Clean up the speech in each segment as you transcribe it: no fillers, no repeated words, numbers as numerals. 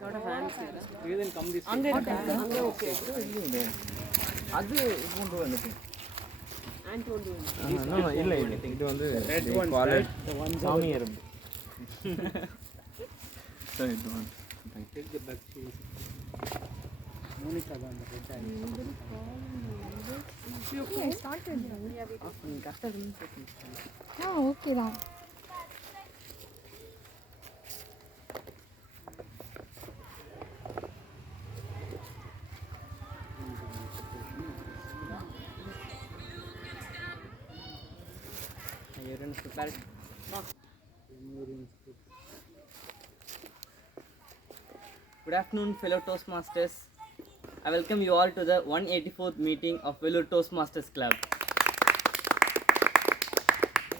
lot of hands here. You then come this way. Ange okay. அது கொண்டு வந்துட்டேன். And don't do anything. No, இல்ல இது வந்து Red ones, call right? it The ones சாமி எறும்பு. So it one. Take the back cheese. Monica on the red eye. Okay, I started. After Okay தான். Good afternoon, fellow Toastmasters. I welcome you all to the 184th meeting of Vellore Toastmasters Club.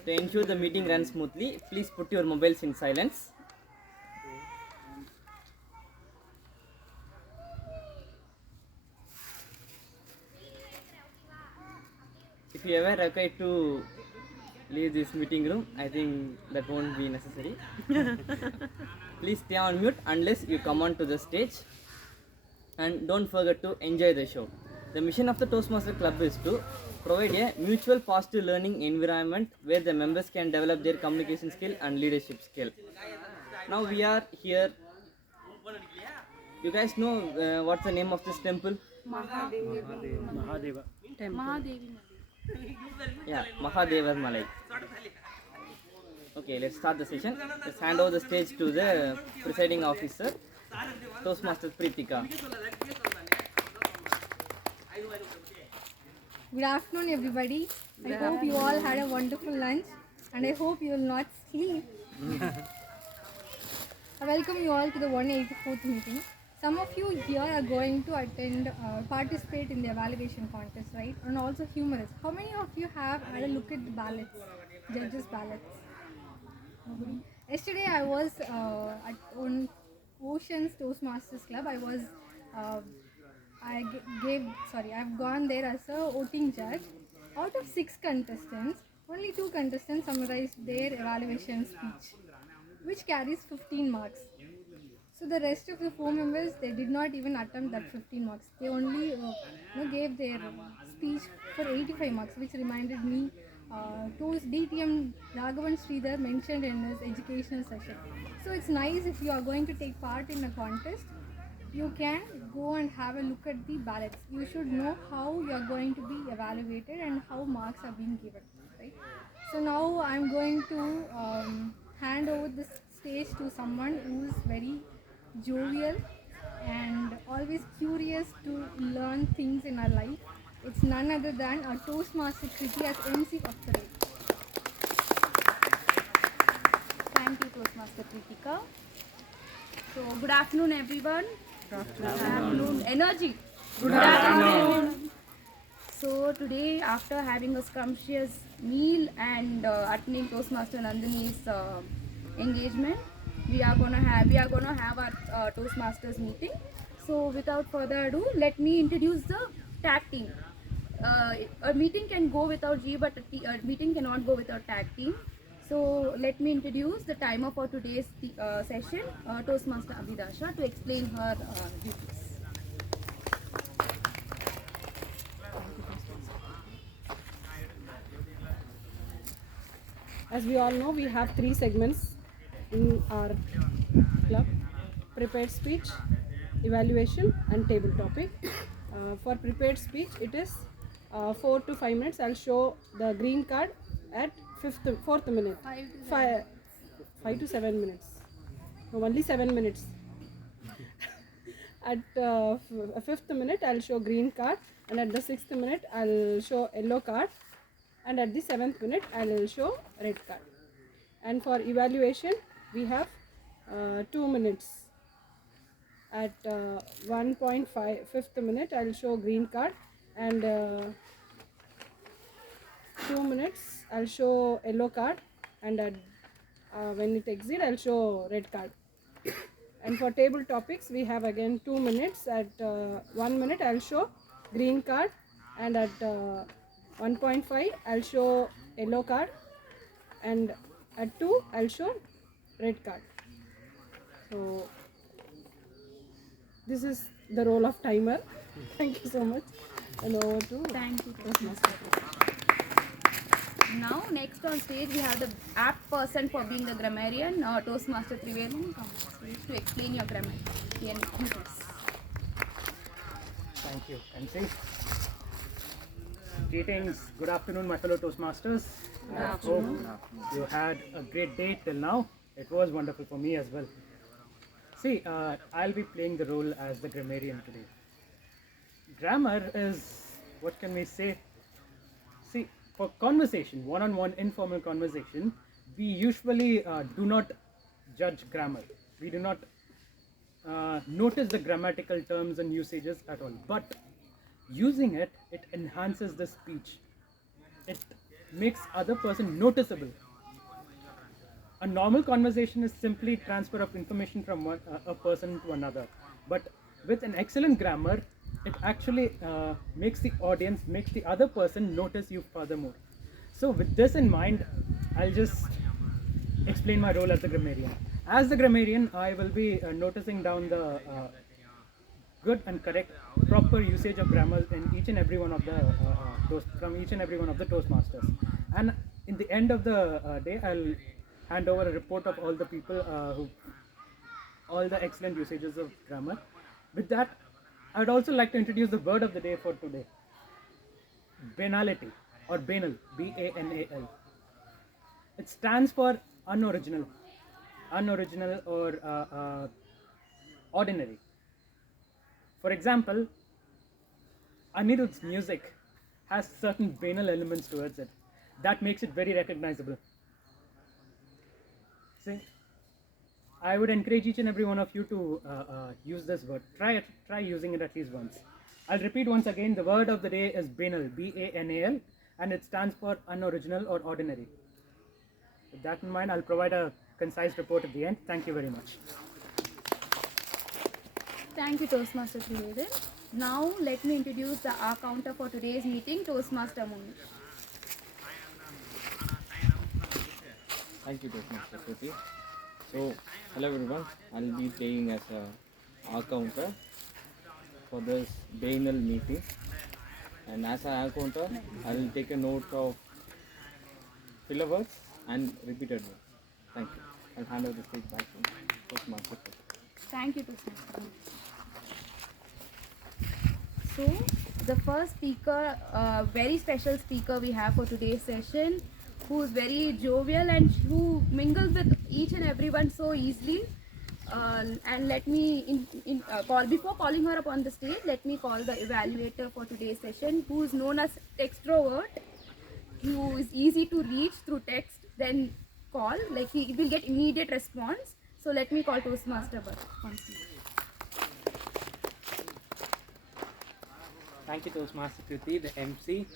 To ensure the meeting runs smoothly, please put your mobiles in silence. If you ever require to leave this meeting room, I think that won't be necessary. Please stay on mute unless you come on to the stage, and don't forget to enjoy the show. The mission of the Toastmaster Club is to provide a mutual positive learning environment where the members can develop their communication skill and leadership skill. Now we are here. You guys know what's the name of this temple? Mahadeva. Yeah, Mahadeva Malai. Okay, let's start the session. Let's hand over the stage to the presiding officer, Toastmaster Pritika. Good afternoon, everybody. I hope you all had a wonderful lunch, and I hope you will not sleep. I welcome you all to the 184th meeting. Some of you here are going to attend, participate in the evaluation contest, right? And also humorous. How many of you have had a look at the ballots, judges' ballots? Nobody? Yesterday I was on Ocean's Toastmasters Club. I've gone there as a voting judge. Out of 6 contestants, only 2 contestants summarized their evaluation speech, which carries 15 marks. So the rest of the 4 members, they did not even attempt that 15 marks. They only gave their speech for 85 marks, which reminded me to DTM Raghavan Sridhar mentioned in his educational session. So it's nice if you are going to take part in a contest, you can go and have a look at the ballots. You should know how you are going to be evaluated and how marks are being given, right? So now I'm going to hand over this stage to someone who is very jovial and always curious to learn things in our life. It's none other than our Toastmaster Kriti as MC of the day. Thank you, Toastmaster Kritika. So, good afternoon, everyone. Good afternoon. Energy. Good afternoon. So, today, after having a scrumptious meal and attending Toastmaster Nandini's engagement, we are gonna have our Toastmasters meeting. So, without further ado, let me introduce the tag team. A meeting can go without G, but a meeting cannot go without tag team. So let me introduce the timer for today's session, Toastmaster Abhidasha, to explain her duties. As we all know, we have 3 segments in our club: prepared speech, evaluation, and table topic. For prepared speech, it is 4 to 5 minutes. I'll show the green card at 4th minute. 5 to 7 minutes. No, only 7 minutes. At 5th minute, I'll show green card, and at the 6th minute, I'll show yellow card, and at the 7th minute, I'll show red card. And for evaluation, we have 2 minutes. At 1.5th minute, I'll show green card, and 2 minutes, I'll show yellow card, and at when it exceeds, I'll show red card. And for table topics, we have again 2 minutes. At 1 minute, I'll show green card, and at 1.5, I'll show yellow card, and at 2, I'll show red card. So this is the role of timer. Thank you so much. And over to Thank you. Toastmaster. Now, next on stage, we have the apt person for being the grammarian, Toastmaster Trivedi. Come on stage to explain your grammarian duties. Thank you, MC. Greetings. Good afternoon, my fellow Toastmasters. Hope you had a great day till now. It was wonderful for me as well. See, I'll be playing the role as the grammarian today. Grammar is, what can we say? See, for conversation, one-on-one informal conversation, we usually do not judge grammar. We do not notice the grammatical terms and usages at all. But using it, it enhances the speech. It makes other person noticeable. A normal conversation is simply transfer of information from a person to another. But with an excellent grammar, it actually makes the audience, makes the other person notice you furthermore. So with this in mind, I'll just explain my role as the grammarian. As the grammarian, I will be noticing down the good and correct, proper usage of grammar in each and every one of the from each and every one of the Toastmasters. And in the end of the day, I'll hand over a report of all the people all the excellent usages of grammar. With that, I'd also like to introduce the word of the day for today. Banality, or banal, B-A-N-A-L. It stands for unoriginal or ordinary. For example, Anirudh's music has certain banal elements towards it that makes it very recognizable. See, I would encourage each and every one of you to use this word. Try using it at least once. I'll repeat once again. The word of the day is banal, B-A-N-A-L, and it stands for unoriginal or ordinary. With that in mind, I'll provide a concise report at the end. Thank you very much. Thank you, Toastmaster Trivedi. Now, let me introduce the counter for today's meeting, Toastmaster Monica. Thank you, Toastmaster Kriti. So, hello everyone. I'll be playing as a R counter for this banal meeting. And as an R counter, I will take a note of filler words and repeated words. Thank you. I'll hand over the stage back to Toastmaster Kriti. Thank you, Toastmaster. So, the first speaker, very special speaker we have for today's session, who is very jovial and who mingles with each and everyone so easily. And let me before calling her up on the stage, let me call the evaluator for today's session, who is known as extrovert, who is easy to reach through text, then call, like he will get immediate response. So let me call Toastmaster on stage. Thank you, Toastmaster Kriti, the MC.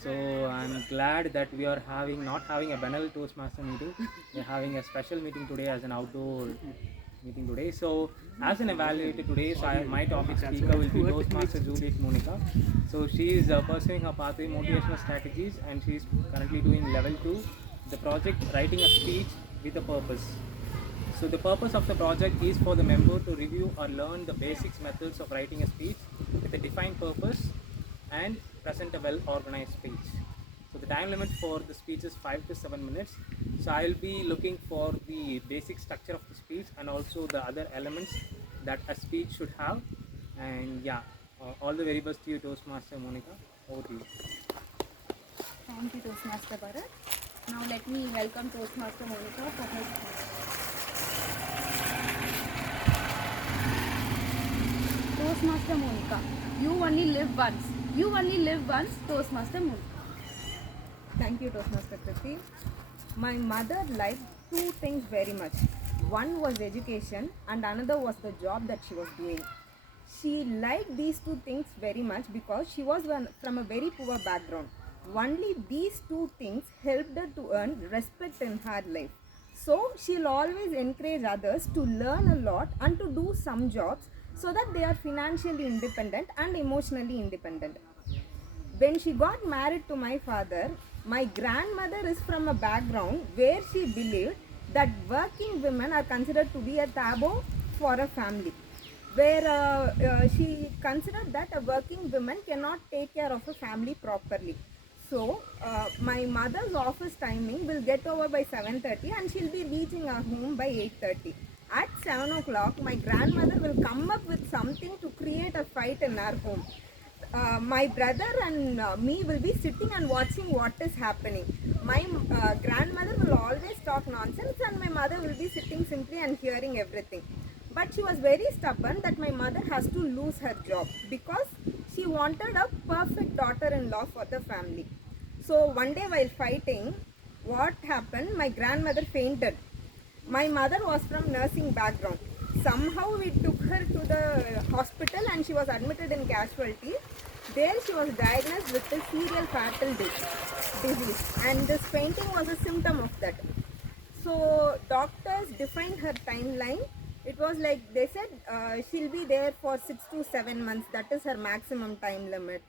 So I'm glad that we are not having a banal Toastmaster meeting. We're having a special meeting today as an outdoor meeting today. So as an evaluator today, my topic speaker will be Toastmaster Juliet Monica. So she is pursuing her pathway motivational strategies, and she is currently doing level 2, the project writing a speech with a purpose. So the purpose of the project is for the member to review or learn the basics methods of writing a speech with a defined purpose and present a well organized speech. So the time limit for the speech is 5 to 7 minutes. So I will be looking for the basic structure of the speech and also the other elements that a speech should have. And yeah, all the very best to you, Toastmaster Monica. Over to you. Thank you, Toastmaster Bharat. Now let me welcome Toastmaster Monica for her speech. Toastmaster Monica, you only live once. You only live once, Toastmaster Monica. Thank you, Toastmaster Kriti. My mother liked two things very much. One was education and another was the job that she was doing. She liked these two things very much because she was from a very poor background. Only these two things helped her to earn respect in her life. So she'll always encourage others to learn a lot and to do some jobs so that they are financially independent and emotionally independent. When she got married to my father, my grandmother is from a background where she believed that working women are considered to be a taboo for a family. where she considered that a working woman cannot take care of a family properly. So my mother's office timing will get over by 7:30 and she'll be reaching our home by 8:30. At 7 o'clock, my grandmother will come up with something to create a fight in our home. My brother and me will be sitting and watching what is happening. My grandmother will always talk nonsense and my mother will be sitting simply and hearing everything. But she was very stubborn that my mother has to lose her job because she wanted a perfect daughter-in-law for the family. So one day while fighting, what happened? My grandmother fainted. My mother was from nursing background. Somehow we took her to the hospital and she was admitted in casualty. There she was diagnosed with a serial fatal disease, and this fainting was a symptom of that. So doctors defined her timeline. It was like they said she'll be there for 6 to 7 months. That is her maximum time limit.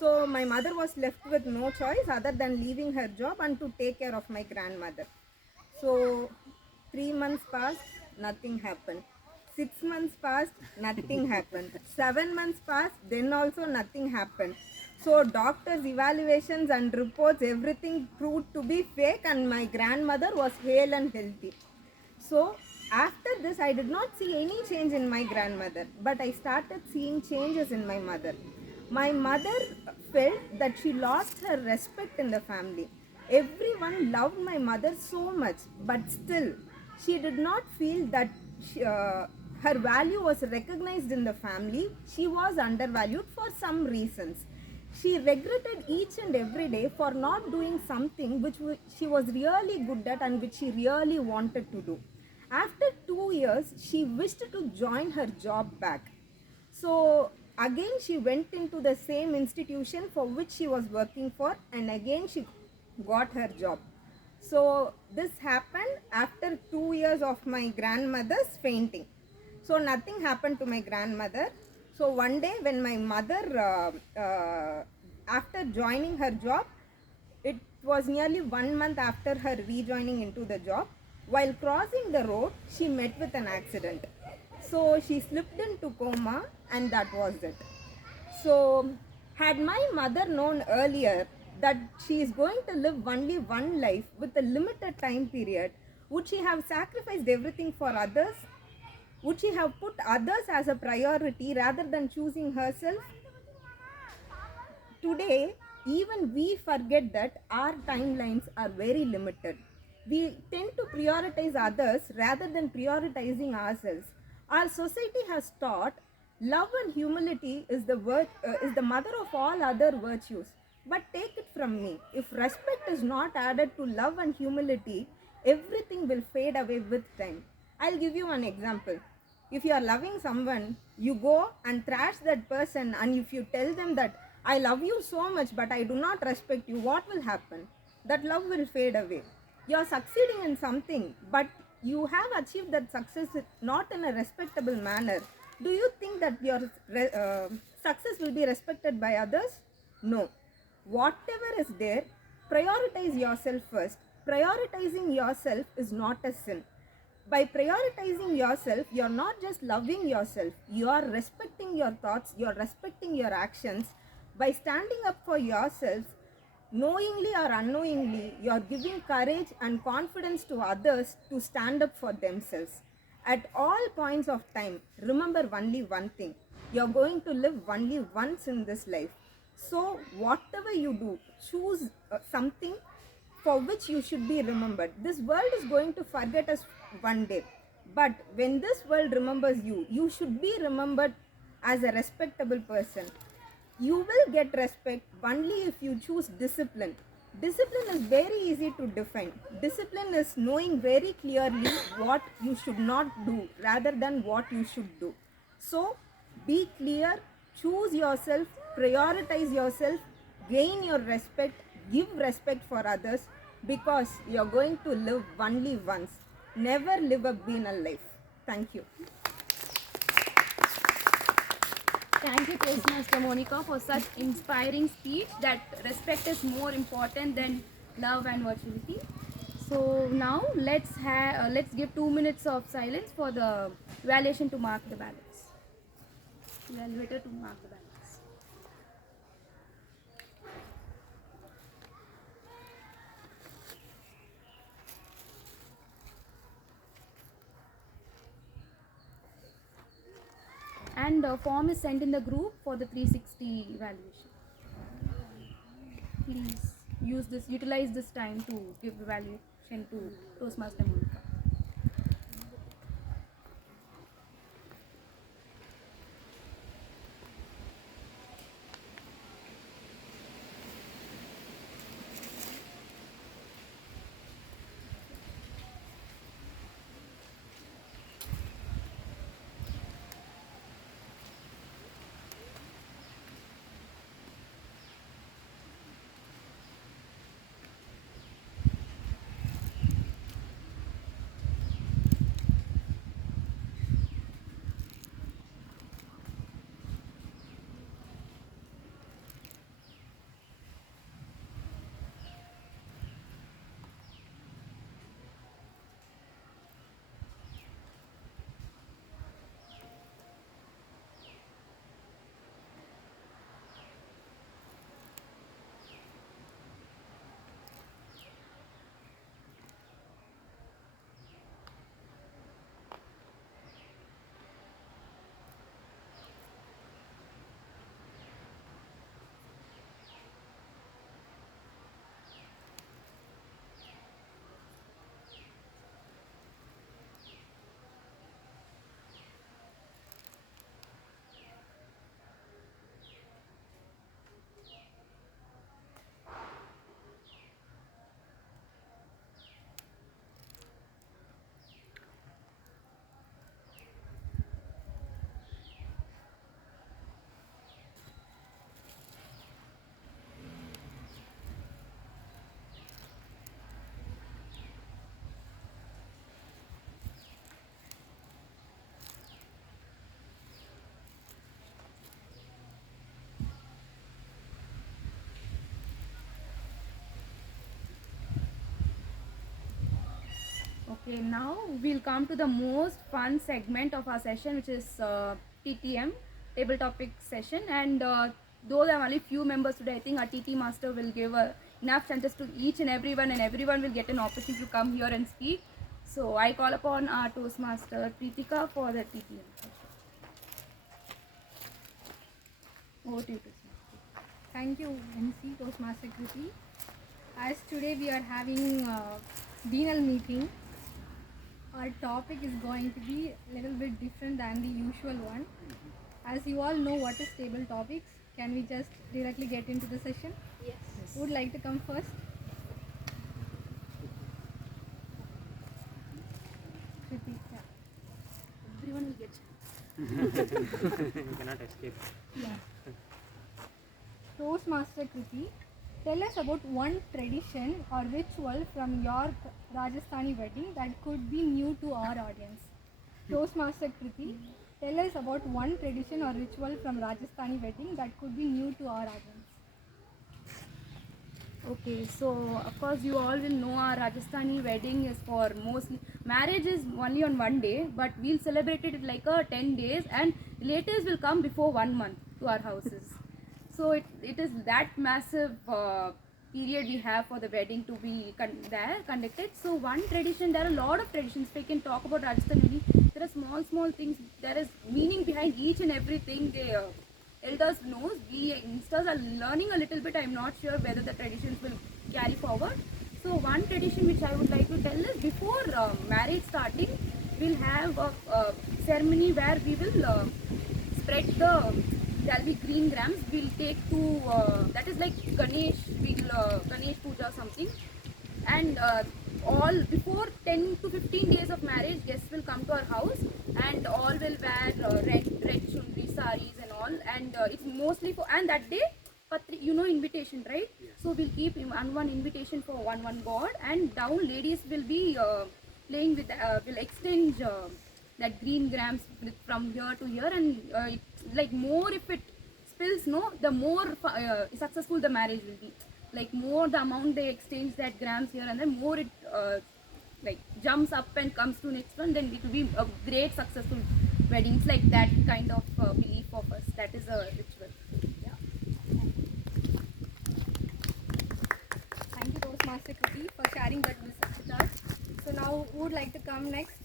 So my mother was left with no choice other than leaving her job and to take care of my grandmother. So 3 months passed, nothing happened. 6 months passed, nothing happened. 7 months passed, then also nothing happened. So doctors' evaluations and reports, everything proved to be fake, and my grandmother was hale and healthy. So after this, I did not see any change in my grandmother, but I started seeing changes in my mother. My mother felt that she lost her respect in the family. Everyone loved my mother so much, but still, she did not feel that her value was recognized in the family. She was undervalued for some reasons. She regretted each and every day for not doing something which she was really good at and which she really wanted to do. After 2 years, she wished to join her job back. So again she went into the same institution for which she was working for, and again she got her job. So this happened after 2 years of my grandmother's fainting. So nothing happened to my grandmother. So one day when my mother, after joining her job, it was nearly 1 month after her rejoining into the job. While crossing the road, she met with an accident. So she slipped into coma, and that was it. So had my mother known earlier that she is going to live only one life with a limited time period, would she have sacrificed everything for others? Would she have put others as a priority rather than choosing herself? Today, even we forget that our timelines are very limited. We tend to prioritize others rather than prioritizing ourselves. Our society has taught love and humility is the mother of all other virtues. But take it from me, if respect is not added to love and humility, everything will fade away with time. I'll give you an example. If you are loving someone, you go and thrash that person, and if you tell them that I love you so much but I do not respect you, what will happen? That love will fade away. You are succeeding in something, but you have achieved that success not in a respectable manner. Do you think that your success will be respected by others? No. Whatever is there, prioritize yourself first. Prioritizing yourself is not a sin. By prioritizing yourself, you're not just loving yourself, you are respecting your thoughts, you're respecting your actions. By standing up for yourself, knowingly or unknowingly, you're giving courage and confidence to others to stand up for themselves. At all points of time, remember only one thing: you're going to live only once in this life. So, whatever you do, choose something for which you should be remembered. This world is going to forget us one day. But when this world remembers you, you should be remembered as a respectable person. You will get respect only if you choose discipline. Discipline is very easy to define. Discipline is knowing very clearly what you should not do rather than what you should do. So, be clear, choose yourself, prioritize yourself, gain your respect, give respect for others, because you're going to live only once. Never live a banal life. Thank you. Thank you, Toastmaster Monica, for such inspiring speech that respect is more important than love and virtuality. So now let's give 2 minutes of silence for the evaluation to mark the ballots. evaluator to mark the balance. And form is sent in the group for the 360 evaluation. Please utilize this time to give evaluation to Toastmaster Monica. Okay, now we'll come to the most fun segment of our session, which is TTM, table topic session. And though there are only few members today, I think our TT master will give enough chances to each and everyone will get an opportunity to come here and speak. So I call upon our Toastmaster Pritika for the TTM session. Over to you, Toastmaster. Thank you, MC Toastmaster Kriti. As today we are having Deanal meeting, our topic is going to be a little bit different than the usual one. As you all know what is table topics, can we just directly get into the session? Yes. Who would like to come first? Kriti, yeah. Everyone will get. You cannot escape. Yeah. Toastmaster Kriti, tell us about one tradition or ritual from your Rajasthani wedding that could be new to our audience. Toastmaster Kriti, tell us about one tradition or ritual from Rajasthani wedding that could be new to our audience. Okay, so of course you all will know our Rajasthani wedding is for mostly marriage is only on one day, but we'll celebrate it like 10 days, and relatives will come before 1 month to our houses. So it is that massive period we have for the wedding to be conducted. So one tradition, there are a lot of traditions. If I can talk about Rajasthan wedding, there are small things. There is meaning behind each and everything. The elders knows. We youngsters are learning a little bit. I'm not sure whether the traditions will carry forward. So one tradition which I would like to tell is before marriage starting, we'll have a ceremony where we will spread there'll be green grams. We'll take to that is like Ganesh. Ganesh puja or something, and all before 10 to 15 days of marriage, guests will come to our house, and all will wear red chundri saris and all, and it's mostly for, and that day invitation, right? So we'll keep one invitation for one god, and down ladies will be playing with will exchange that green grams from here to here, and like more if it spills, no, the more successful the marriage will be. Like more the amount they exchange that grams here and then more it like jumps up and comes to next one, then it will be a great successful wedding. It's like that kind of belief of us. That is a ritual. Yeah. Thank you, Toastmaster Kriti, for sharing that with us. So now, who would like to come next?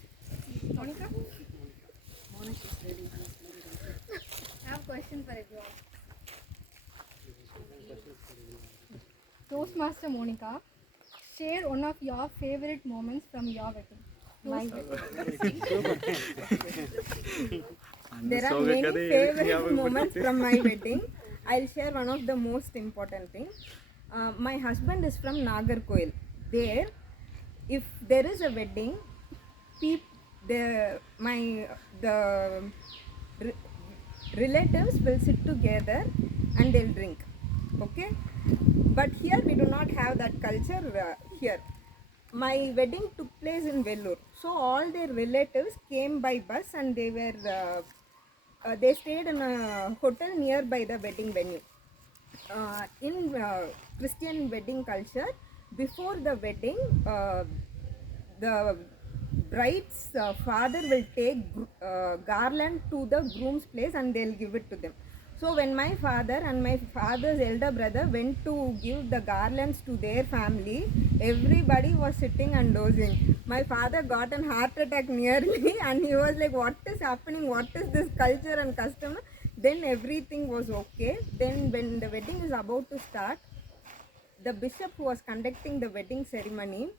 Monica? I have a question for everyone. Toastmaster Monica, share one of your favorite moments from your wedding. My There are many favorite moments from my wedding. I'll share one of the most important things. My husband is from Nagarkoil. There, if there is a wedding, the relatives will sit together and they'll drink. Okay, but here we do not have that culture here. My wedding took place in Vellore, so all their relatives came by bus and they stayed in a hotel nearby the wedding venue. In Christian wedding culture, before the wedding, the bride's father will take garland to the groom's place and they'll give it to them. So when my father and my father's elder brother went to give the garlands to their family, everybody was sitting and dozing. My father got an heart attack near me and he was like, what is happening? What is this culture and custom? Then everything was okay. Then when the wedding is about to start, the bishop who was conducting the wedding ceremony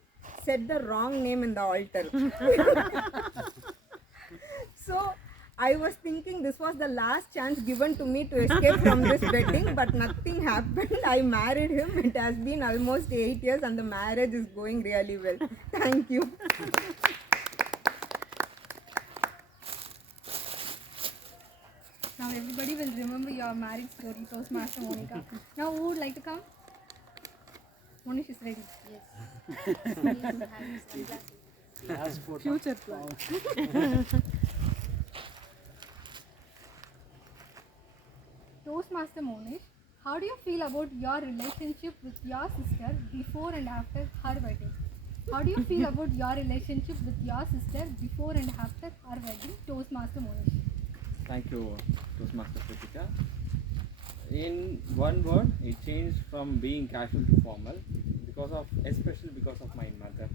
said the wrong name in the altar. So I was thinking this was the last chance given to me to escape from this wedding, but nothing happened. I married him. It has been almost 8 years and the marriage is going really well. Thank you. Now everybody will remember your marriage story, Toastmaster Monica. Now who would like to come? Monish is ready. Yes. Future plan. Toastmaster Monish, how do you feel about your relationship with your sister before and after her wedding? How do you feel about your relationship with your sister before and after her wedding, Toastmaster Monish? Thank you, Toastmaster Kritika. In one word, it changed from being casual to formal especially because of my mother.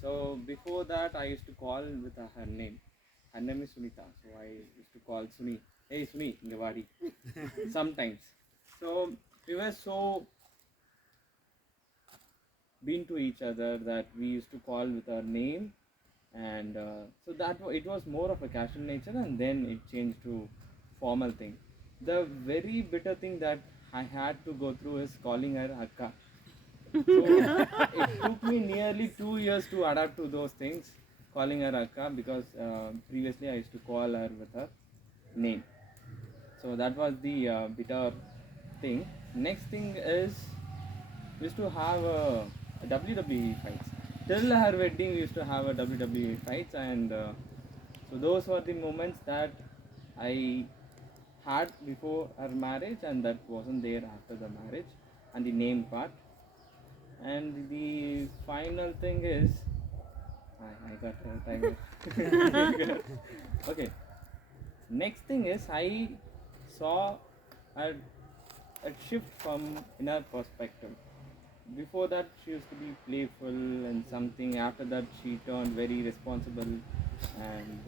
So before that, I used to call with her name. Her name is Sunita, so I used to call Suni. Hey Suni, Ingavadi. Sometimes. So we were so been to each other that we used to call with our name, and so it was more of a casual nature, and then it changed to formal thing. The very bitter thing that I had to go through is calling her Akka. So it took me nearly 2 years to adapt to those things, calling her Akka, because previously I used to call her with her name. So that was the bitter thing. Next thing is, we used to have a WWE fights. Till her wedding, we used to have a WWE fights, and so those were the moments that I had before her marriage, and that wasn't there after the marriage, and the name part. And the final thing is, I got a timer. Okay. Next thing is, I saw a shift from in her perspective. Before that, she used to be playful and something. After that, she turned very responsible, and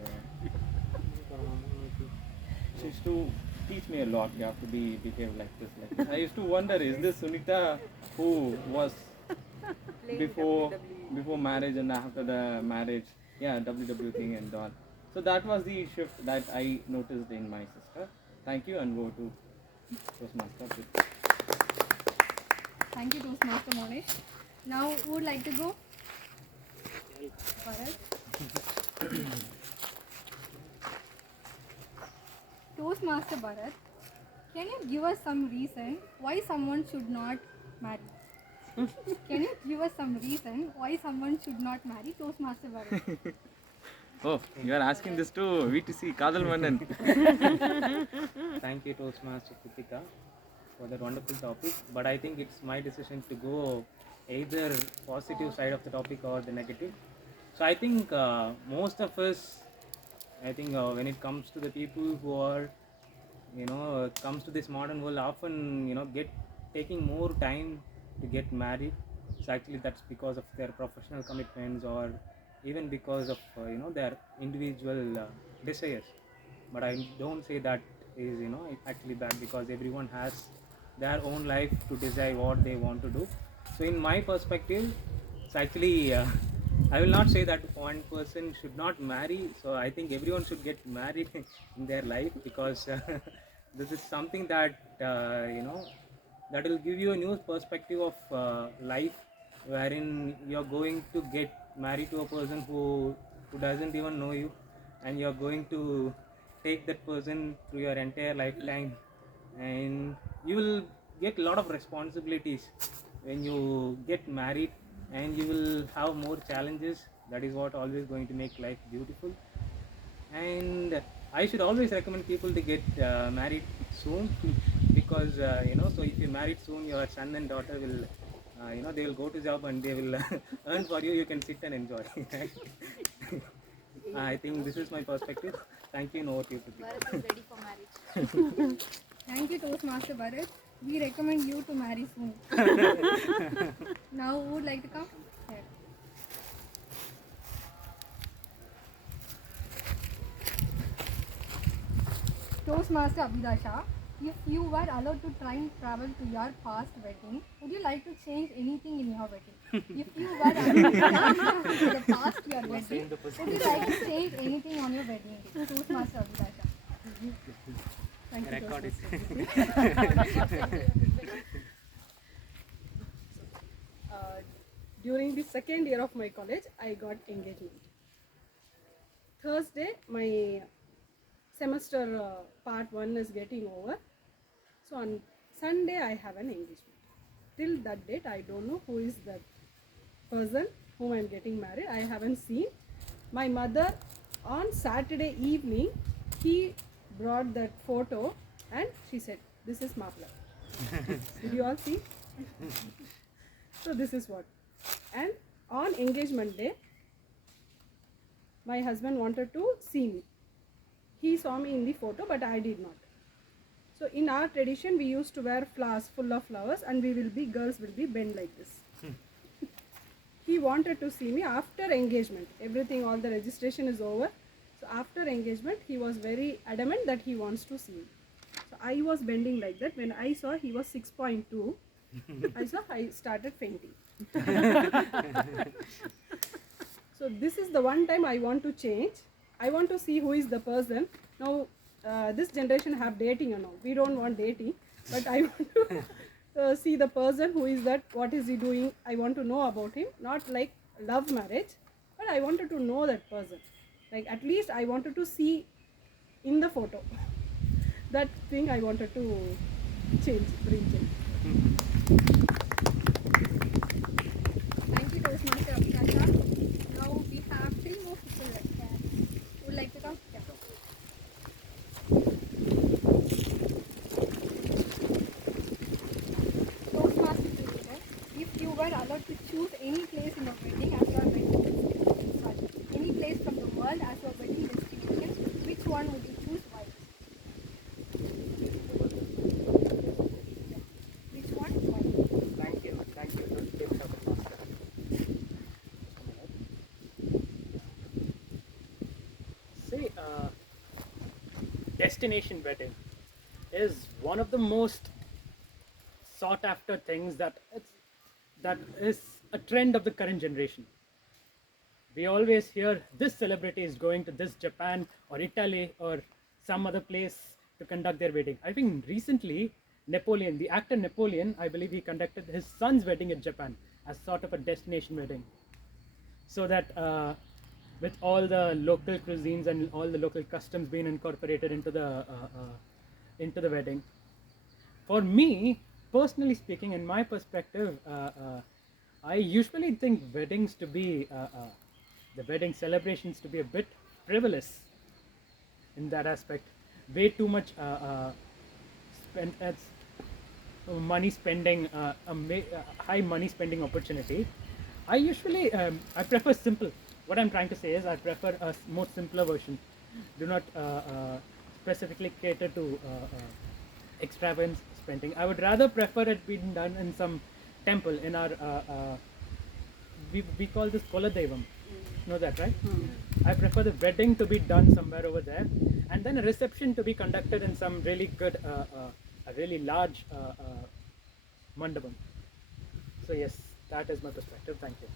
she used to teach me a lot. You have to behave like this, like this. I used to wonder, is this Sunita who was before marriage and after the marriage? Yeah, WWE thing and all. So that was the shift that I noticed in my sister. Thank you, and go to Toastmaster. Thank you, Toastmaster Monish. Now, who would like to go? Bharat. Toastmaster Bharat, can you give us some reason why someone should not marry? Can you give us some reason why someone should not marry, Toastmaster Bharat? Oh, you are asking this to VTC Kadal Manan. Thank you, Toastmaster Kritika, for that wonderful topic. But I think it's my decision to go either positive side of the topic or the negative. So I think most of us, I think when it comes to the people who are, comes to this modern world, often get taking more time to get married. So actually that's because of their professional commitments, or even because of their individual desires. But I don't say that is actually bad, because everyone has their own life to decide what they want to do. So in my perspective, it's actually I will not say that one person should not marry. So I think everyone should get married in their life, because this is something that that will give you a new perspective of life, wherein you're going to get married to a person who doesn't even know you, and you're going to take that person through your entire lifetime, and you will get a lot of responsibilities when you get married, and you will have more challenges. That is what always going to make life beautiful. And I should always recommend people to get married soon, because so if you married soon, your son and daughter will they will go to job, and they will earn for you. You can sit and enjoy. I think this is my perspective. Thank you, and over to you, Pratik. Bharat is ready for marriage. Thank you, Toastmaster Bharat. We recommend you to marry soon. Now, who would like to come? Here. Toastmaster Abhidasha, if you were allowed to time travel to your past wedding, would you like to change anything in your wedding? If you were allowed to time travel to the past your wedding, would you like to change anything on your wedding day? Toastmaster Abhidasha. Thank you, Toastmaster. During the second year of my college, I got engagement. Thursday, my semester part 1 is getting over. So on Sunday, I have an engagement. Till that date, I don't know who is that person whom I am getting married. I haven't seen. My mother, on Saturday evening, he brought that photo and she said, "This is Mapla." Did you all see? So this is what. And on engagement day, my husband wanted to see me. He saw me in the photo, but I did not. So in our tradition, we used to wear flowers, full of flowers, and girls will be bent like this. He wanted to see me after engagement. Everything, all the registration is over. So after engagement, he was very adamant that he wants to see me. So I was bending like that. When I saw he was 6.2, I started fainting. So this is the one time I want to change. I want to see who is the person. Now this generation have dating and all. We don't want dating, but I want to see the person, who is that, what is he doing. I want to know about him, not like love marriage, but I wanted to know that person. Like at least I wanted to see in the photo. That thing I wanted to bring change. Thank you, Toastmaster Abhidasha. Now we have 3 more people left here. Would like to come? Yeah. Toastmaster Pratika, if you were allowed to choose any place in your wedding as your wedding destination, sorry, any place from the world as your wedding destination, which one would you choose? Why? Which one? Why? Thank you, Toastmaster. See, destination wedding is one of the most sought after things that is a trend of the current generation. We always hear this celebrity is going to this Japan or Italy or some other place to conduct their wedding. I think recently Napoleon, the actor Napoleon, I believe he conducted his son's wedding in Japan as sort of a destination wedding. So that with all the local cuisines and all the local customs being incorporated into the wedding. For me, personally speaking, in my perspective, I usually think weddings to be the wedding celebrations to be a bit frivolous in that aspect. Way too much money spending, high money spending opportunity. I usually I prefer simple. what I'm trying to say is I prefer a more simpler version. Do not specifically cater to extravagant spending. I would rather prefer it being done in some temple in our we call this Koladevam. Know that, right? I prefer the wedding to be done somewhere over there, and then a reception to be conducted in some really good, a really large mandapam. So yes, that is my perspective. Thank you.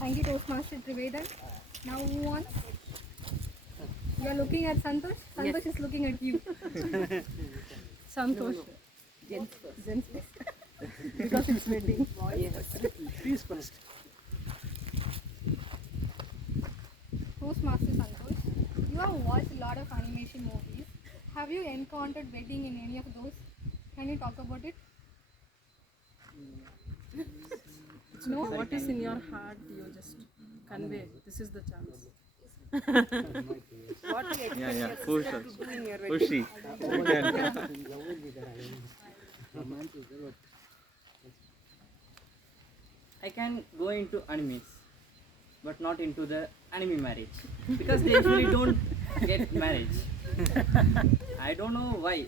Thank you, Toastmaster Trivedan. Now who wants? You are looking at Santosh. Santosh is looking at you. Santosh. Gents first. Gents first. Because it's wedding. Please first. Toastmaster Santosh, you have watched a lot of animation movies. Have you encountered wedding in any of those? Can you talk about it? No, what is in your heart, you just convey. This is the chance. What do you expect Yeah, your push sister her. to do in your Push wedding? I can go into animes, but not into the anime marriage because they usually don't get marriage. I don't know why.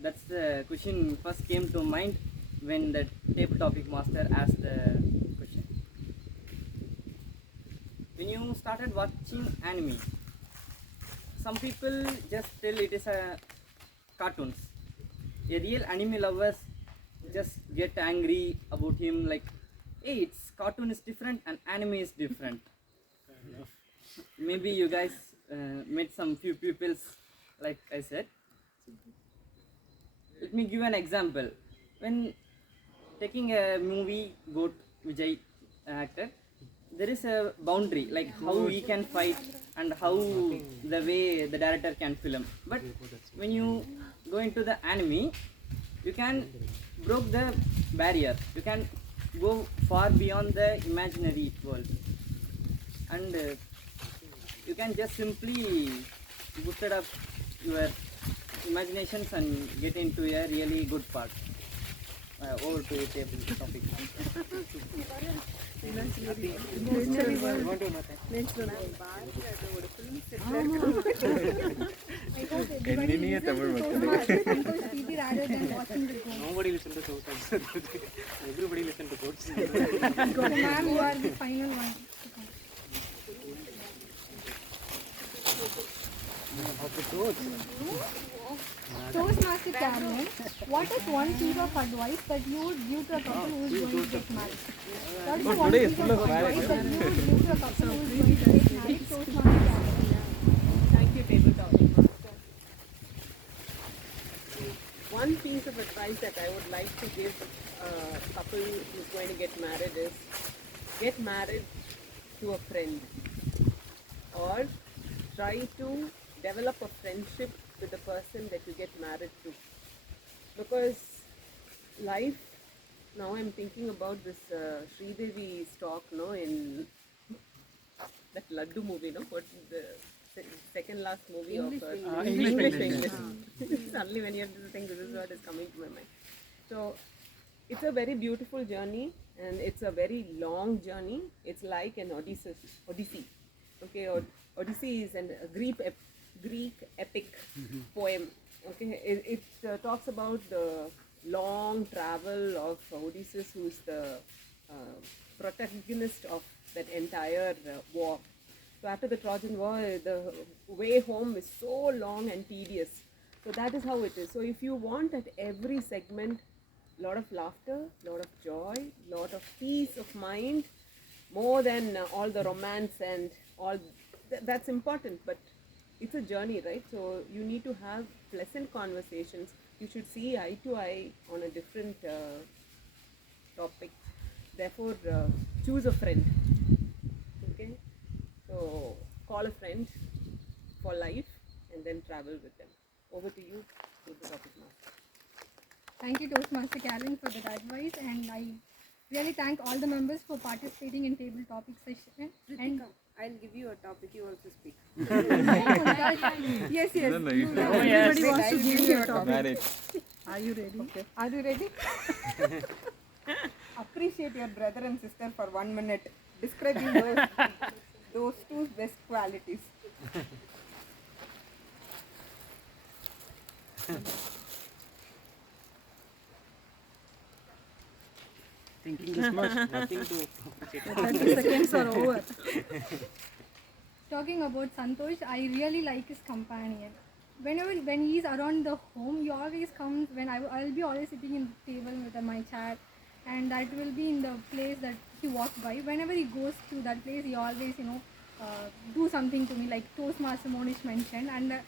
That's the question first came to mind when the table topic master asked the question. When you started watching anime, some people just tell it is a cartoons. A real anime lovers just get angry about him like, hey, it's cartoon is different and anime is different. Maybe you guys met some few pupils like I said. Let me give an example. When taking a movie Goat Vijay actor, there is a boundary like how he can fight and how the way the director can film. But when you go into the anime, you can broke the barrier. You can go far beyond the imaginary world, and you can just simply boosted up your imaginations and get into a really good part. Over to the table topic. I hope everybody listens to Toastmaster Santosh TV rather than watching the goat. Nobody listen to Toastmasters. Everybody listen to Goats. So ma'am, you are the final one. Toastmaster Karen, what is one piece of advice that you would give to a couple who is going to get married? What is the one piece of advice that you would give to a couple who is going to get married? Toastmaster Karen. Thank you, table topic master. One piece of advice that I would like to give a couple who's going to get married is get married to a friend, or try to develop a friendship with the person that you get married to, because life, now I'm thinking about this Sridevi's talk, no, in that Laddu movie, no, what the second last movie of English. Suddenly when you have to think, this is what is coming to my mind. So it's a very beautiful journey and it's a very long journey. It's like an Odyssey. Okay, Odyssey is a Greek epic poem. Okay, it talks about the long travel of Odysseus, who is the protagonist of that entire war. So after the Trojan War, the way home is so long and tedious. So that is how it is. So if you want at every segment lot of laughter, lot of joy, lot of peace of mind, more than all the romance and all, that's important, but it's a journey, right? So you need to have pleasant conversations. You should see eye to eye on a different topic. Therefore, choose a friend. Okay? So call a friend for life and then travel with them. Over to you, to the topic now. Thank you, Toastmaster Karen, for that advice, and I really thank all the members for participating in table topic session. And I'll give you a topic, you also speak. yes, No, no, you Everybody wants to give you a topic. marriage. Are you ready? Okay. are you ready? Up. appreciate your brother and sister for 1 minute, describing those two best qualities. Thinking this much. Nothing to 30 seconds are over. Talking about Santosh, I really like his companion. When he's around the home, he always comes when I'll be always sitting in the table with my chat, and that will be in the place that he walks by. Whenever he goes to that place, he always do something to me, like Toastmaster Monish mentioned, and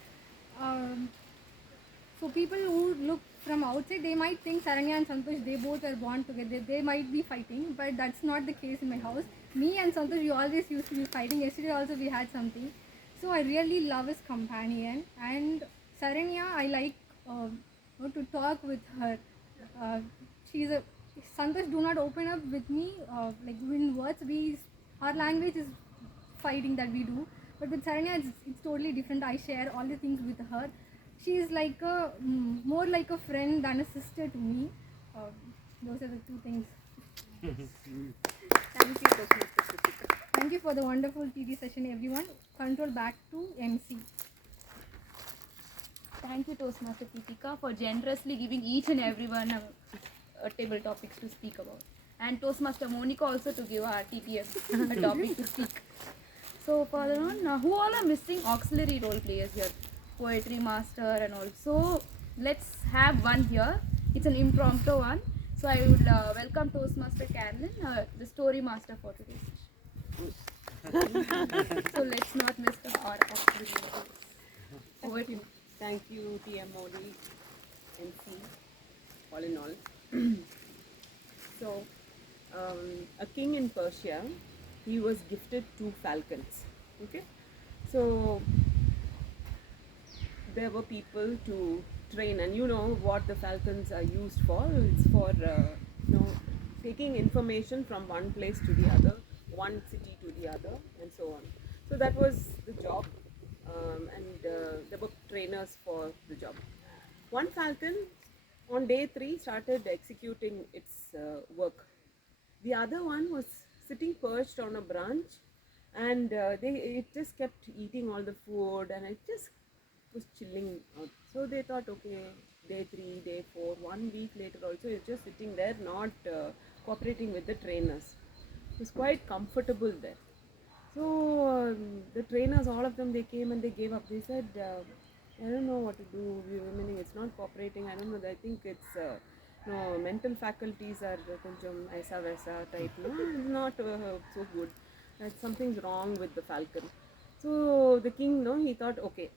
so people who look from outside, they might think Saranya and Santosh, they both are born together. They might be fighting, but that's not the case in my house. Me and Santosh, we always used to be fighting. Yesterday also we had something. So I really love his companion. And Saranya, I like to talk with her. She's a Santosh do not open up with me like in words. Our language is fighting that we do, but with Saranya it's totally different. I share all the things with her. She is like more like a friend than a sister to me. Those are the two things. Thank you, Toastmaster Kritika. Thank you for the wonderful TD session, everyone. Control back to MC. Thank you, Toastmaster Kritika, for generously giving each and everyone a table topics to speak about. And Toastmaster Monica also to give our TTM a topic to speak. So further on, who all are missing auxiliary role players here? Poetry master and also let's have one here. It's an impromptu one. So I would welcome Toastmaster Carolyn, the story master for today's session. So let's not miss the art of the over to you. Thank you, TM Modi, MC, all in all. So, a king in Persia, he was gifted 2 falcons. Okay, so there were people to train, and you know what the falcons are used for. It's for taking information from one place to the other, one city to the other, and so on. So that was the job, and there were trainers for the job. One falcon on day 3 started executing its work. The other one was sitting perched on a branch, and it just kept eating all the food, and it just was chilling out. So they thought, okay, day 3, day 4, 1 week later also, it's just sitting there, not cooperating with the trainers. It was quite comfortable there. So the trainers, all of them, they came and they gave up. They said, I don't know what to do. Meaning it's not cooperating. I don't know. I think it's mental faculties are koncham aisa vaisa type. No, it's not so good. Something's wrong with the falcon. So the king, he thought, okay,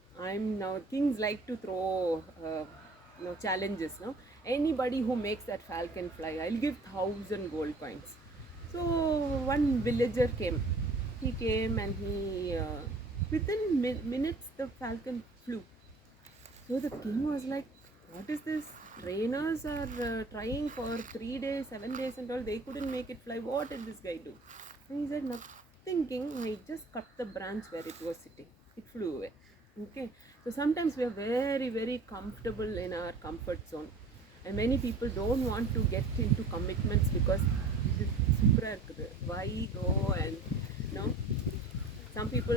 kings like to throw challenges. No, anybody who makes that falcon fly, I'll give 1,000 gold coins. So one villager came. He came and he, within minutes, the falcon flew. So the king was like, what is this? Trainers are trying for 3 days, 7 days and all, they couldn't make it fly. What did this guy do? And he said, nothing, king. I just cut the branch where it was sitting. It flew away. Okay. So sometimes we are very, very comfortable in our comfort zone. And many people don't want to get into commitments because it is super. Why go and, some people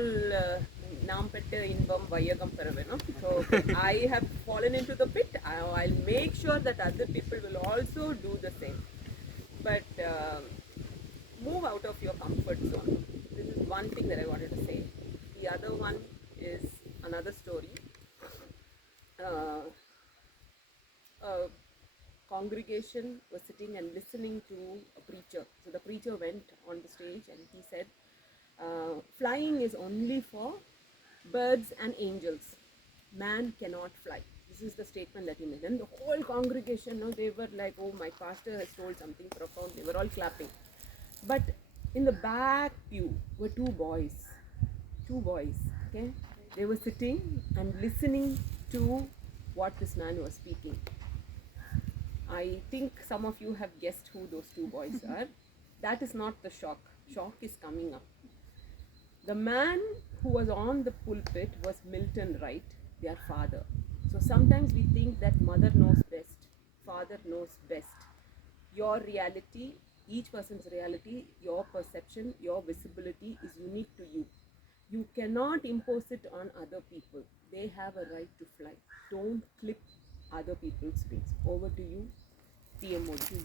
naam pette inbam vayagam parave, no? So I have fallen into the pit. I'll make sure that other people will also do the same. But move out of your comfort zone. This is one thing that I wanted to say. The other one is another story. A congregation was sitting and listening to a preacher. So the preacher went on the stage and he said, flying is only for birds and angels. Man cannot fly. This is the statement that he made. And the whole congregation, they were like, oh, my pastor has told something profound. They were all clapping. But in the back pew were 2 boys. 2 boys, okay? They were sitting and listening to what this man was speaking. I think some of you have guessed who those 2 boys are. That is not the shock. Shock is coming up. The man who was on the pulpit was Milton Wright, their father. So sometimes we think that mother knows best, father knows best. Your reality each person's reality, your perception, your visibility is unique to you. You cannot impose it on other people. They have a right to fly. Don't clip other people's wings. Over to you, PM Modi.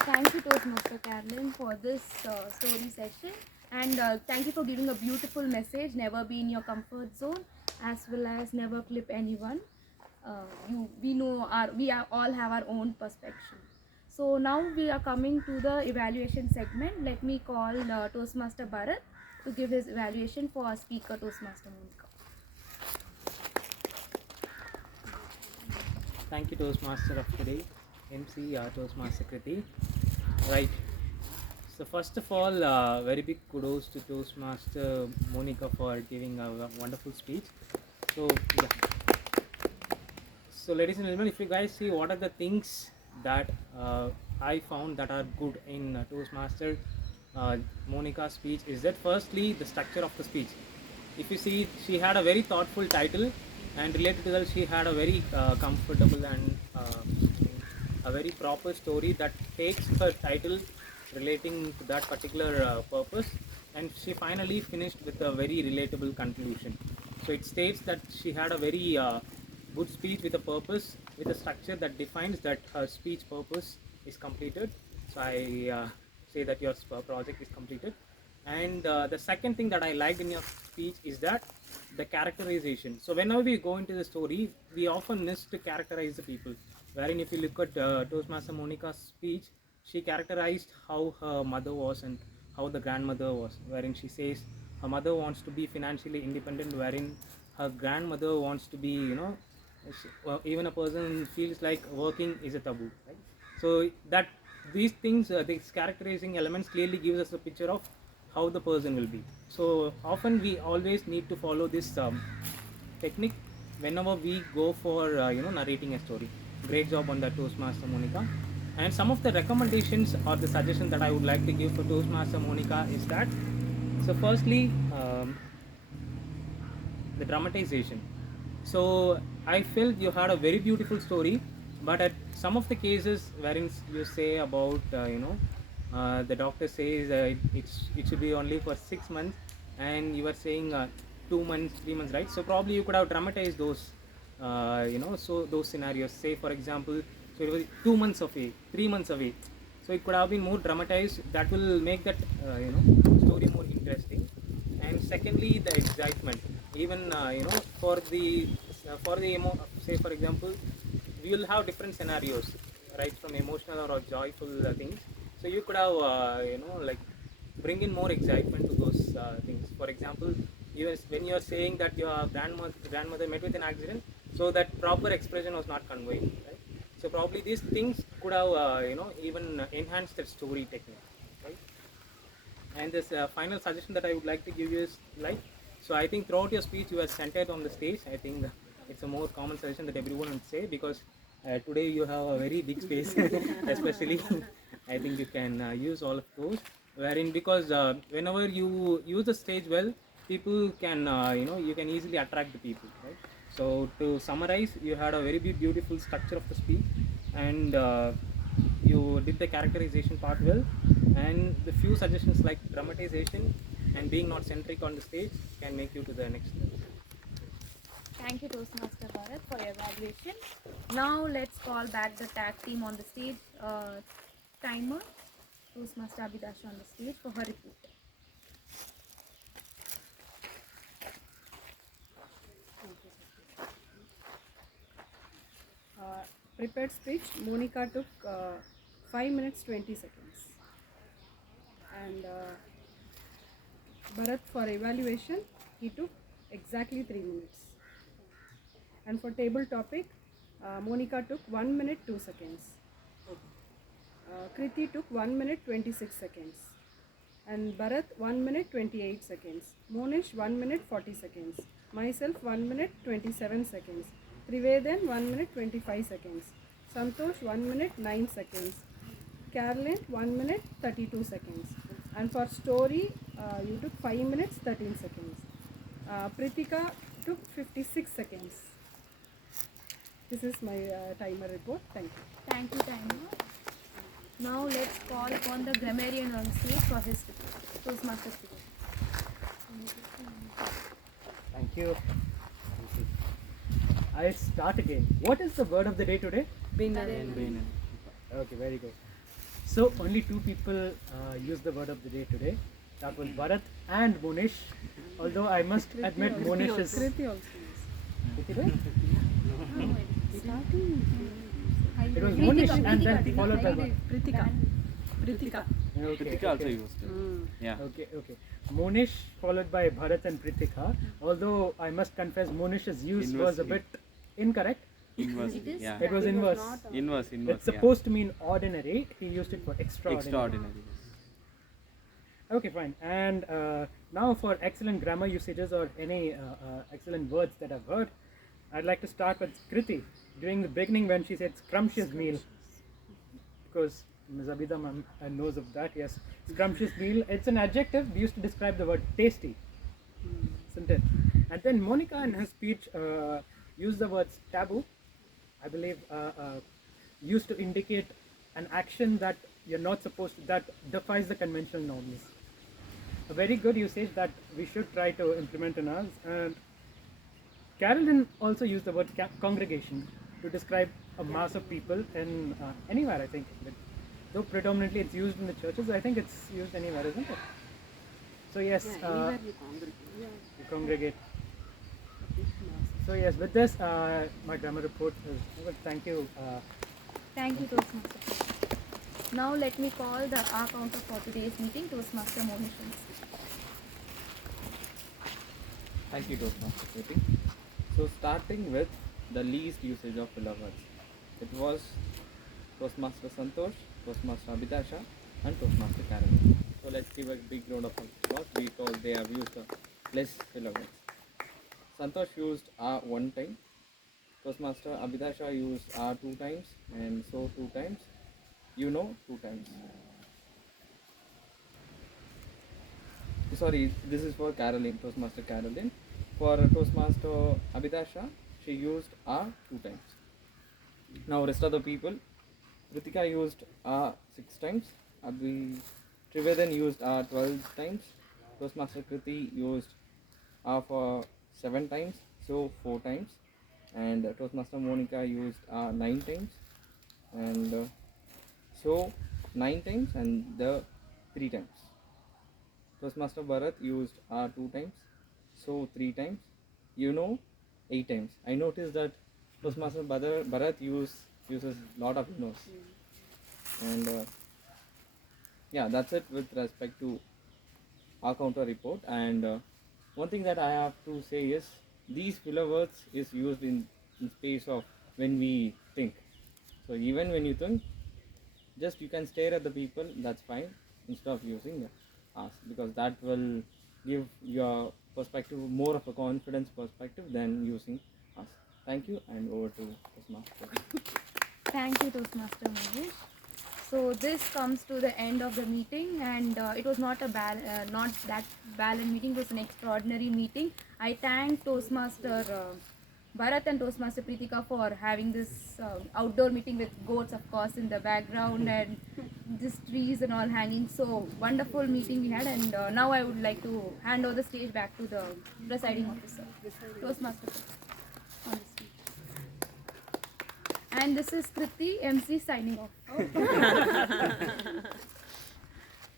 Thank you, Toastmaster Carolyn, for this story session, and thank you for giving a beautiful message. Never be in your comfort zone, as well as never clip anyone. We all have our own perspective. So now we are coming to the evaluation segment. Let me call Toastmaster Bharat to give his evaluation for our speaker, Toastmaster Monica. Thank you, Toastmaster of today, MC Toastmaster Kriti. Right. So first of all, very big kudos to Toastmaster Monica for giving a wonderful speech. So yeah. So ladies and gentlemen, if you guys see what are the things that I found that are good in Toastmaster Monica's speech, is that firstly the structure of the speech. If you see, she had a very thoughtful title, and related to that, she had a very comfortable and a very proper story that takes her title relating to that particular purpose, and she finally finished with a very relatable conclusion. So it states that she had a very good speech with a purpose, with a structure that defines that her speech purpose is completed. So I say that your project is completed. And the second thing that I liked in your speech is that the characterization. So whenever we go into the story, we often miss to characterize the people. Wherein if you look at Toastmaster Monica's speech, she characterized how her mother was and how the grandmother was. Wherein she says her mother wants to be financially independent, wherein her grandmother wants to be, even a person feels like working is a taboo. Right? So that these things, these characterizing elements clearly gives us a picture of how the person will be. So often we always need to follow this technique whenever we go for narrating a story. Great job on that, Toastmaster Monica. And some of the recommendations or the suggestions that I would like to give for Toastmaster Monica is that, so firstly, the dramatization. So I felt you had a very beautiful story, but at some of the cases wherein you say about the doctor says it should be only for 6 months, and you were saying 2 months, 3 months, right? So probably you could have dramatized those, so those scenarios. Say for example, so it was 2 months away, 3 months away. So it could have been more dramatized. That will make that story more interesting. And secondly, the excitement. Even say for example, we will have different scenarios, right, from emotional or joyful things. So you could have like bring in more excitement to those things. For example, when you are saying that your grandmother met with an accident, so that proper expression was not conveyed, right? So probably these things could have even enhanced that story technique, right? And this final suggestion that I would like to give you is like, so I think throughout your speech you are centered on the stage. I think it's a more common suggestion that everyone would say, because today you have a very big space, especially. I think you can use all of those. Wherein, because whenever you use the stage well, people can you can easily attract the people, right? So to summarize, you had a very beautiful structure of the speech, and you did the characterization part well, and the few suggestions like dramatization and being not centric on the stage can make you to the next level. Thank you, Toastmaster Bharat, for your evaluation. Now let's call back the tag team on the stage. Timer, Toastmaster Abhidasha on the stage for her report. Prepared speech, Monica took 5 minutes 20 seconds. And Bharat, for evaluation, he took exactly 3 minutes. And for table topic, Monica took 1 minute 2 seconds. Kriti took 1 minute 26 seconds. And Bharat 1 minute 28 seconds. Monish 1 minute 40 seconds. Myself 1 minute 27 seconds. Trivedan 1 minute 25 seconds. Santosh 1 minute 9 seconds. Carolyn 1 minute 32 seconds. And for story, you took 5 minutes 13 seconds. Pritika took 56 seconds. This is my timer report. Thank you. Thank you, Timer. Now let's call upon the grammarian on stage for his Toastmasters speech. Thank you. I start again. What is the word of the day today? Okay, very good. So only two people used the word of the day today. That was Bharat and Monish. Although I must admit Monish is. Kriti also. Kriti did? It was Monish and then followed by Bharat. Pritika. Okay, Kritika also okay. used it. Yeah. Okay. Monish followed by Bharat and Pritika. Although I must confess Monish's use was a bit incorrect. Inverse. Yeah. It was inverse. Inverse. It's supposed to mean ordinary. He used it for extraordinary. Extraordinary. Okay, fine. And now for excellent grammar usages or any excellent words that I've heard, I'd like to start with Kriti. During the beginning when she said scrumptious meal, because Ms. Abida ma'am knows of that, yes. Scrumptious meal, it's an adjective used to describe the word tasty, isn't it? And then Monica in her speech used the words taboo, I believe, used to indicate an action that you're not supposed to, that defies the conventional norms. A very good usage that we should try to implement in ours. And Carolyn also used the word congregation to describe a mass of people in anywhere, I think. Though predominantly it's used in the churches, I think it's used anywhere, isn't it? So yes, you congregate. So yes, with this, my grammar report is over. Thank you. Thank you, Toastmaster. Now let me call the R counter for today's meeting, Toastmaster Monish. Thank you, Toastmaster Kriti. So starting with the least usage of filler words. It was Toastmaster Santosh, Toastmaster Abhidasha and Toastmaster Carolyn. So let's give a big round of applause because they have used less filler words. Santosh used R one time, Toastmaster Abhidasha used R two times, and so two times, two times. Sorry, this is for Caroline, Toastmaster Caroline. For Toastmaster Abhidasha, she used R two times. Now rest of the people, Kritika used R 6 times, Triveden used R 12 times, Toastmaster Kriti used R for 7 times, so 4 times, and Toastmaster Monica used R 9 times, and so 9 times and the 3 times. Toastmaster Bharat used R 2 times, so 3 times, 8 times. I noticed that Toastmaster Bharat uses lot of and yeah, that's it with respect to our counter report. And one thing that I have to say is these filler words is used in space of when we think. So even when you think, just you can stare at the people, that's fine, instead of using us, because that will give your perspective more of a confidence perspective than using us. Thank you, and over to Toastmaster. Thank you, Toastmaster Monish. So this comes to the end of the meeting, and it was not not that balanced meeting. It was an extraordinary meeting. I thank Toastmaster Bharat and Toastmaster Pritika for having this outdoor meeting with goats, of course, in the background and these trees and all hanging. So wonderful meeting we had, and now I would like to hand over the stage back to the presiding officer, Toastmaster on the stage. And this is Kriti, MC, signing off.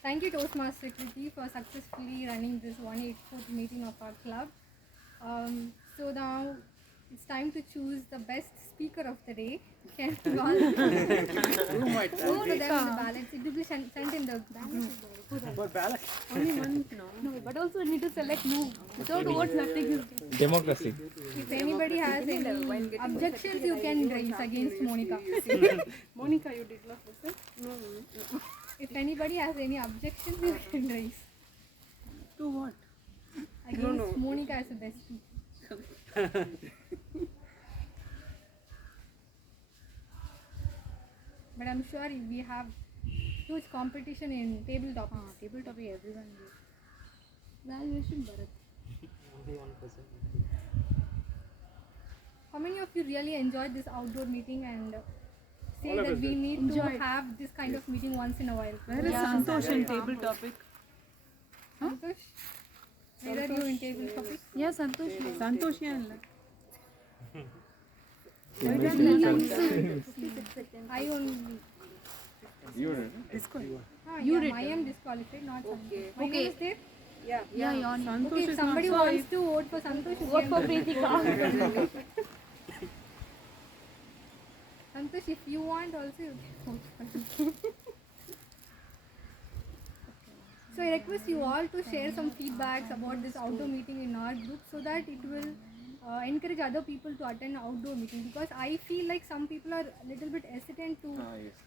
Thank you, Toastmaster Kriti, for successfully running this 184th meeting of our club. So now it's time to choose the best speaker of the day. Can we all go to them in the ballots? It will be sent in the ballot. Only one, no, but also we need to select no. Without votes, nothing is done. Democracy. If anybody has any objections, you can raise against Monica. Monica, you did not listen? No. If anybody has any objections, you can raise To what? against Monica as the best speaker. But I'm sure we have huge competition in table topics. Table topic, everyone will. Valuation, Bharat. How many of you really enjoyed this outdoor meeting and say that we need to have this kind of meeting once in a while. Where is Santosh in table topic? Santosh? Where are you in table topic? Yeah, Santosh. Santosh yeah. I only. You did. You I am disqualified, not Santosh. My name is there? Yeah, your name. Okay, if somebody wants to vote for Santosh, vote for Preetika. Santosh, if you want also, you can vote for him. So I request you all to share some feedbacks about this outdoor meeting in our group so that it will encourage other people to attend outdoor meeting, because I feel like some people are a little bit hesitant to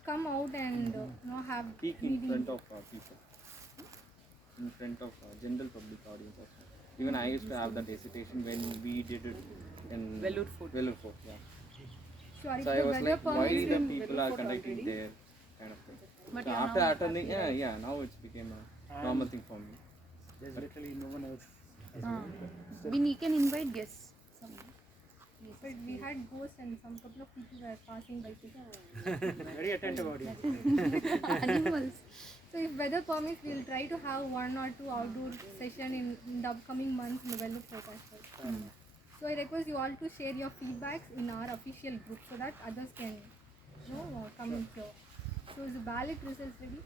come out and have Speak in meetings. front of people. In front of general public audience also. Even I used to have that hesitation when we did it in Vellore Fort. Vellore Fort, yeah. Sure, if So I the was weather like, why permits, the then people are conducting there, kind of thing. So after attending, now it's became a normal thing for me. There's literally no one else. We can invite guests. but we had ghosts and some couple of people were passing by too. Very attentive audience. Animals. So if weather permits, we'll try to have 1 or 2 outdoor session in the upcoming months in the Vellore Fort as well. So I request you all to share your feedbacks in our official group so that others can come in here. So is the ballot results ready?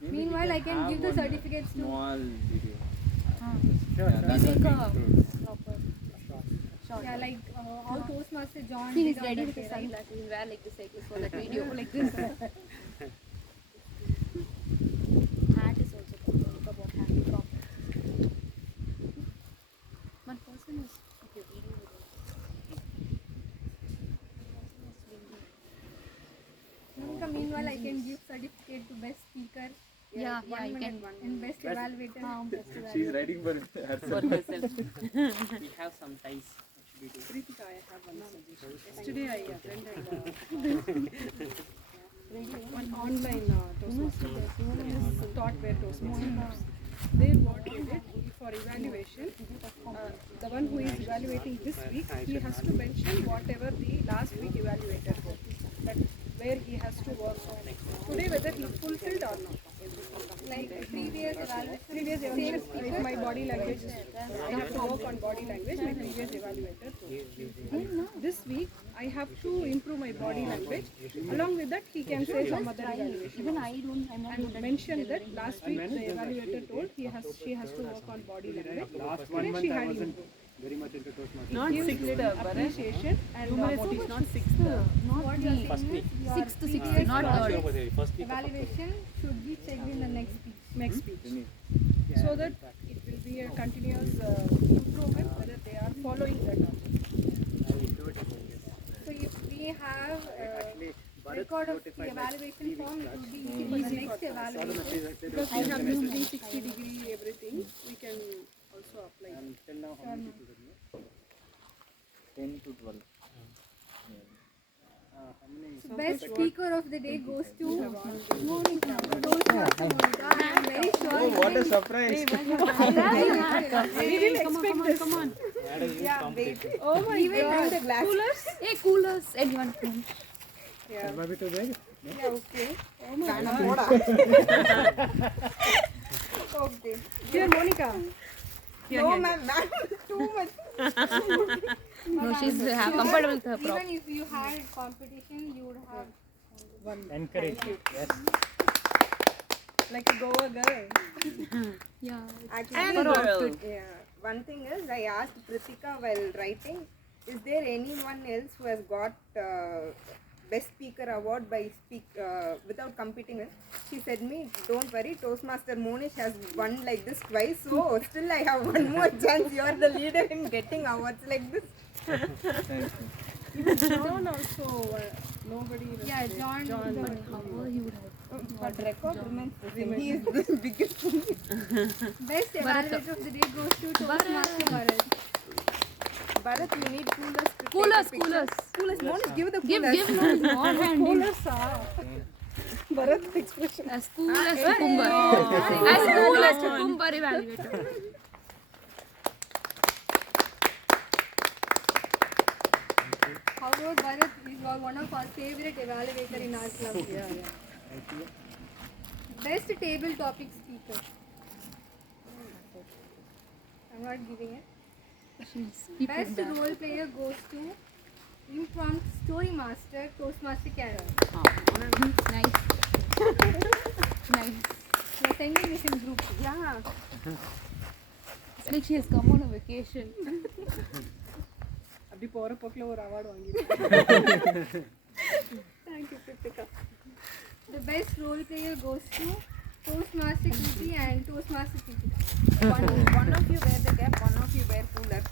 Maybe Meanwhile, we I can give the have one certificates to. small video. Sure, Yeah, that will be good. Yeah, like how Toastmaster John. He is did on ready that with his day, right? sunglasses. He'll wear like this cyclist for that video. Like this. Hat is also talking about hat drop. One person is okay. Video Monica, meanwhile, I can give certificate to best speaker. Yeah, you minute, can. and best evaluator. She's writing for herself. We have some ties. Preetika, I have one suggestion. Yesterday I attended one online Toastmasters taught where Toastmasters. There what we did for evaluation, the one who is evaluating this week, he has to mention whatever the last week evaluated was, that where he has to work on. Today whether he fulfilled or not. Like previous evaluation. Previous evaluation, if my body language is, I have to work on body language, my previous evaluator told. This week, I have to improve my body language. Along with that, he can say some other evaluation. Even I don't. I'm not. And mention that last week the evaluator told she has to work on body language. Last Today 1 month she I had wasn't improved. very much into Toastmasters. Not Gives sixth, appreciation and Humorous, not sixth. What you are saying is your Sixth to sixth, previous not project evaluation should be checked in the next week. next speech. So that it will be a continuous improvement whether they are following that or not. So if we have record of the evaluation form, it will be easy for the next evaluation. Because we have this 360-degree everything, we can also apply. Till now, how many people did you? 10 to 12. How many? So best speaker of the day goes to Monica. Toastmaster Monica. I am very sure. Oh, what a surprise! We didn't expect this. Come on. Oh my Even god. the glass. Hey, coolers. Anyone? Yeah. Maybe too big? Yeah, okay. Oh my god. Okay. Dear Monica. No, ma'am, too much. No, she's comfortable with her prop. Even if you had competition, you would have. Encourage. Yes. Like a Goa girl. Yeah. Actually, one thing is, I asked Pritika while writing, is there anyone else who has got Best Speaker Award by without competing with? She said me, don't worry, Toastmaster Monish has won like this twice, so still I have one more chance. You are the leader in getting awards like this. Even John also, nobody. Yeah, John. He would have. But record remains the same. He is the biggest. Best evaluator of the day goes to Toastmaster Bharat. Bharat, you need coolers. To Coolers, take a picture. Coolers. Monish, give the coolers. Give no more hand. Coolers, Bharat expression. As cool as cucumber. As cool as cucumber evaluator. How about Bharat? Is You are one of our favorite evaluator in our club. Thank you. Best table topic speaker. I'm not giving it. Best role player goes to impromptu story master, Toastmaster Karen. Nice. Nice. You're sending this in group. Yeah. It's like she has come on a vacation. அப்படி போற போக்குல ஒரு award வாங்கி Thank you, Kritika. The best role player goes to Toastmaster Kriti and Toastmaster Kritika. One of you wear the cap, one of you wear cooler.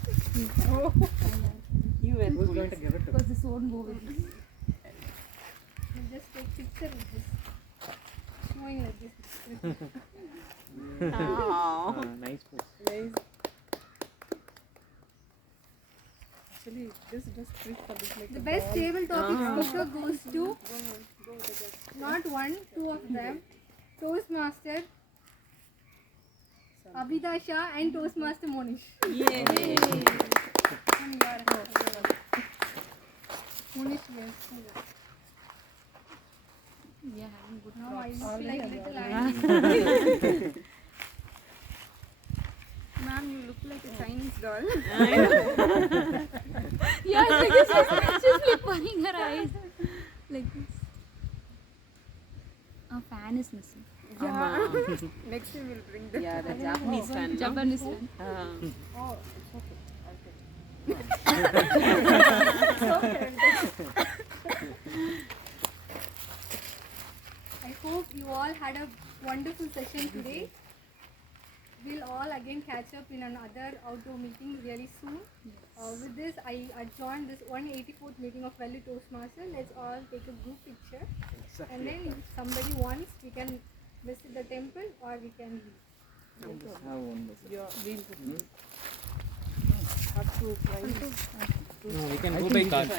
you were Who's going to give it to? Because this won't go with this. I'll just take picture with this. Showing like this. Nice pose. nice. Actually, this just trick for this like The best table topic speaker goes to not one, two of them. Toastmaster Abhida Shah and Toastmaster Monish. Yay. Monish, yes. We are having good Now I props. look like little ant. Ma'am, you look like a Chinese doll. Yeah, it's like she's flipping her eyes. Like this. Our fan is missing. Yeah. Next time we'll bring the The Japanese fan. No? Japanese fan. Oh, it's okay. I hope you all had a wonderful session today. We'll all again catch up in another outdoor meeting really soon. With this, I adjourn this 184th meeting of Vellore Toastmasters. Let's all take a group picture. And then if somebody wants, we can visit the temple or we can leave. Have one more. have to No, we can go by card.